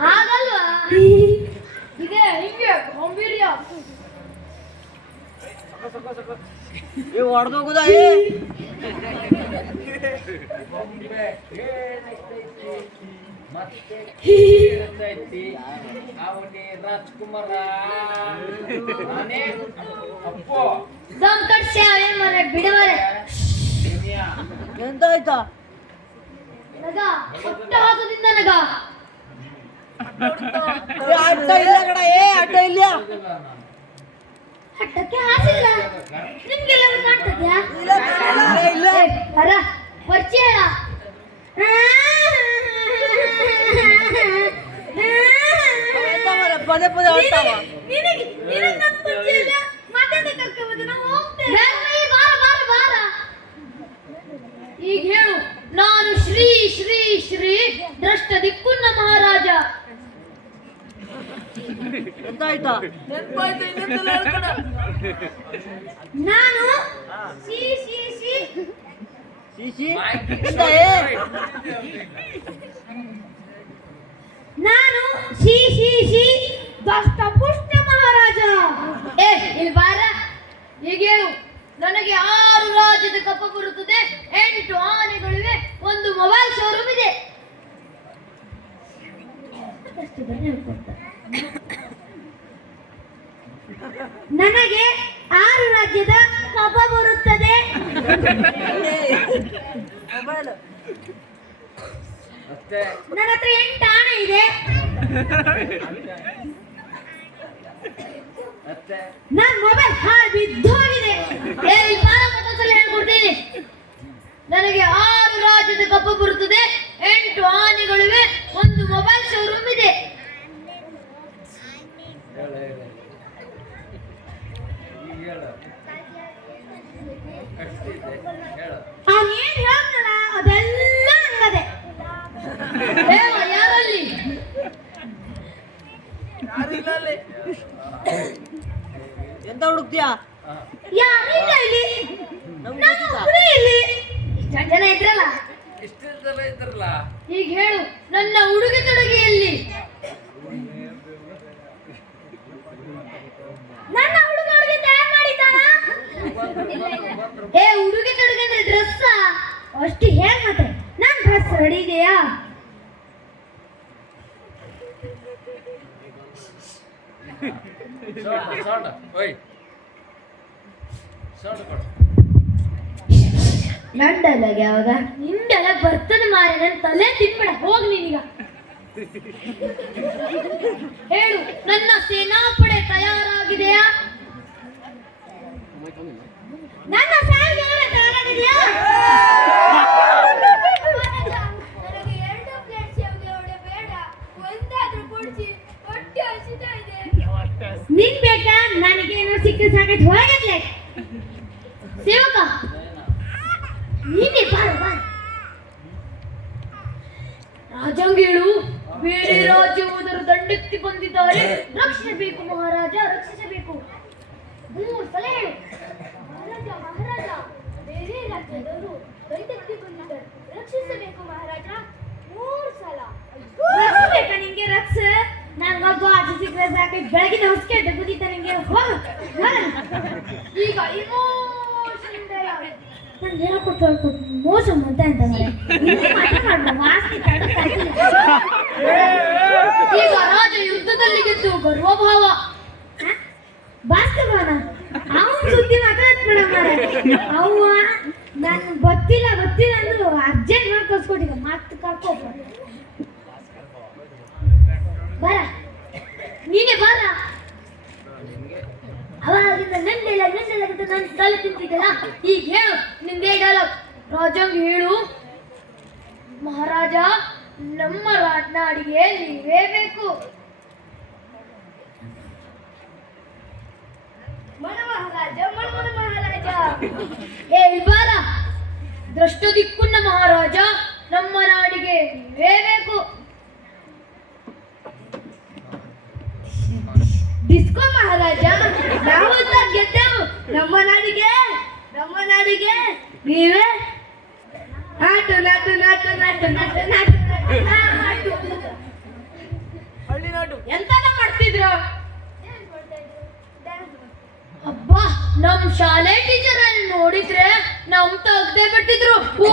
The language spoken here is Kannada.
ಹಾಗಲ್ವಾ ಇದೆ ಹಿಂಗೆ ಗಾಂಭೀರ್ಯ ಹೊಡೆದೋಗುದ ರಾಜ್ಕುಮಾರ ದಮ್ ಸೇವೆ ಮನೆ ಬಿಡವರೆ ಎಂತ ಆಯ್ತಾ ನಗ ಅಟ್ಟಹಾಸದಿಂದ ನಗ ಅಡ್ಡ ಇಲ್ಲ ಕಡ ಅಡ್ಡ ಇಲ್ಲ ಹಟ್ಟಕ್ಕೆ ಹಾಸಿಲ್ಲ ನಿಮ್ಗೆಲ್ಲರೂ ಕಾಣ್ತದ್ಯಾ ಇಲ್ಲ ಅರ ಪರಿಚಯ ಪದೇ ಪದೇ ಆಡ್ತಾವ ಈಗ ಹೇಳು ನಾನು ಶ್ರೀ ಶ್ರೀ ಶ್ರೀ ದ್ರಷ್ಟ ದಿಕ್ಕುನ್ನ ಮಹಾರಾಜ ಎಂತ ಆಯ್ತಾ ನಾನು ಶ್ರೀ ಶ್ರೀ ಶ್ರೀ ಶಿಶಿ ನಾನು ಶ್ರೀ ಶ್ರೀ ಶ್ರೀ ದ್ರಷ್ಟ ಪುಷ್ಟ ಮಹಾರಾಜ ಇಲ್ಲಿ ಬಾರ ಈಗ ಹೇಳು ನನಗೆ 6 ರಾಜ್ಯದ ಕಪ್ಪ ಬರುತ್ತದೆ 8 ಆನೆಗಳಿವೆ ಒಂದು ಮೊಬೈಲ್ ಶೋರೂಮ್ ಇದೆ ನನಗೆ 6 ರಾಜ್ಯದ ಕಪ್ಪ ಬರುತ್ತದೆ ನನ್ನ ಹತ್ರ 8 ಆನೆ ಇದೆ ನನ್ನ ಮೊಬೈಲ್ ಹಾಳು ಬಿದ್ದೋಗಿದೆ ಹೇಳ್ಕೊಡ್ತೀನಿ ನನಗೆ 6 ರಾಜ್ಯದ ಕಪ್ಪ ಬರುತ್ತದೆ 8 ಆನೆಗಳಿವೆ ಒಂದು ಮೊಬೈಲ್ ಶೋರೂಮ್ ಇದೆ ಅವನೇನ್ ಹೇಳ್ತಾನ ಅದೆಲ್ಲ ನಂಗದೆ ಯಾರಲ್ಲಿ ಎಂತ ಹುಡುಕ್ತಿಯಾ ಯಾರಿಲ್ಲ ಇಲ್ಲಿ ನಾನು ಒಬ್ಬನೇ ಇಲ್ಲಿ ಇಷ್ಟ ಜನ ಇದ್ರಲ್ಲ ಈಗ ಹೇಳು ನನ್ನ ಉಡುಗೆ ತೊಡುಗೆಯಲ್ಲಿ ನನ್ನ ಉಡುಗೆ ತೊಡುಗೆ ತಯಾರು ಮಾಡಿದ್ದಾನ ಉಡುಗೆ ತೊಡುಗೆ ಅಂದ್ರೆ ಡ್ರೆಸ್ ಅಷ್ಟು ಹೇಗ್ ಮತ್ತೆ ನನ್ನ ಡ್ರೆಸ್ ರೆಡಿ ಇದೆಯಾ ನಂಡಲಾಗ ಯಾವಾಗ ನಿಂಡೆಲ್ಲ ಬರ್ತದೆ ಮಾರೆ ನನ್ನ ತಲೆ ತಿನ್ಬೇಡ ಹೋಗ್ ನೀನೀಗ ಹೇಳು ನನ್ನ ಸೇನಾಪಡೆ ತಯಾರಾಗಿದೆಯಾ ನನ್ನ ಸೇನಾಪಡೆ ತಯಾರಾಗಿದೆಯಾ ನನಗೆ 2 ಪ್ಲೇಟ್ ಸೇವಿಗೆ ವಡೆ ಬೇಡ ಒಂದಾದ್ರೂ ಕೊಡ್ಸಿ ಹೊಟ್ಟೆ ಹಸಿತಾ ಇದೆ ನಿನ್ ಬೇಕಾ ನನಗೇನೋ ಸಿಕ್ಕ ಸಾಕೈತೆ ಹೋಗತ್ಲೆ ಸೇವಕ ನೀನೇ ಬಾರ ಬಾರ ರಾಜಂಗೇಳು ಬೇರೆ ರಾಜ್ಯವರು ದಂಡೆತ್ತಿ ಬಂದಿದ್ದಾರೆ ರಕ್ಷಿಸಬೇಕು ಮಹಾರಾಜ ರಕ್ಷಿಸಬೇಕು 3 ಸಲ ಹೇಳು ಮಹಾರಾಜ ಮಹಾರಾಜ ಬೇರೆ ರಾಜ್ಯದವರು ದಂಡೆತ್ತಿ ಬಂದಿದ್ದಾರೆ ರಕ್ಷಿಸಬೇಕು ಮಹಾರಾಜ 3 ಸಲ ರಕ್ಷಿಸಬೇಕಾ ನಿಂಗೆ ರಕ್ಷ ನನಗೊಬ್ಬ ಆಚೆ ಸಿಕ್ಕರೆ ಸಾಕೈತೆ ಬೆಳಗಿನ ಹೊಸ್ಕೆ ಗುದಿತ ನಿಂಗೆ ಈಗ ನಾನು ಹೇಳ್ಕೊಟ್ಟು ಮೋಸ ಅಂತ ಈಗ ರಾಜ ಯುದ್ಧದಲ್ಲಿ ಗೆದ್ದು ಗರ್ವಭಾವ ಭಾಸ್ಕರನ ಅವನ್ ಸುದ್ದಿ ಮಾತಾಡ್ಬೇಡ ಅವ ನಾನು ಗೊತ್ತಿಲ್ಲ ಅಂದ್ರು ಅರ್ಜೆಂಟ್ ಮಾಡಿ ಕಳ್ಸ್ಕೊಟ್ಟಿದ್ದ ಮತ್ತೆ ಕರ್ಕೋಪ ಬರ ನೀನೇ ಬಾರ ಅವಾಗಿಂದ ನಂದೆಲ್ಲ ನನ್ನ ತಲೆ ತಿಂತಿದ್ದಲ್ಲ ಈಗ ಹೇಳು ನಿಂದೇ ಡಾಲಗ್ ರಾಜಂಗ್ ಹೇಳು ಮಹಾರಾಜ ನಮ್ಮ ನಾಡಿಗೆ ನೀವೇ ಬೇಕು ಮಹಾರಾಜ ಬಾರ ದ್ರಷ್ಟ ದಿಕ್ಕುನ್ನ ಮಹಾರಾಜ ನಮ್ಮ ನಾಡಿಗೆ ನೀವೇ ಬೇಕು ಡಿಸ್ಕೋ ಮಹಾರಾಜ ನಾವು ಗೆದ್ದೆವು ನಮ್ಮ ನಾಡಿಗೆ ನೀವೇ ನಾಟು ನಾಟು ನಾಟು ನಾಟು ನಾಟು ನಾಟು ನಾಟು ಎಂತದ ಮಾಡ್ತಿದ್ರು? ಅಬ್ಬಾ ನಮ್ ಶಾಲೆ ಟೀಚರ್ ನೋಡಿದ್ರೆ ನಮ್ ತೆಗ್ದೇ ಬಿಟ್ಟಿದ್ರು. ಓ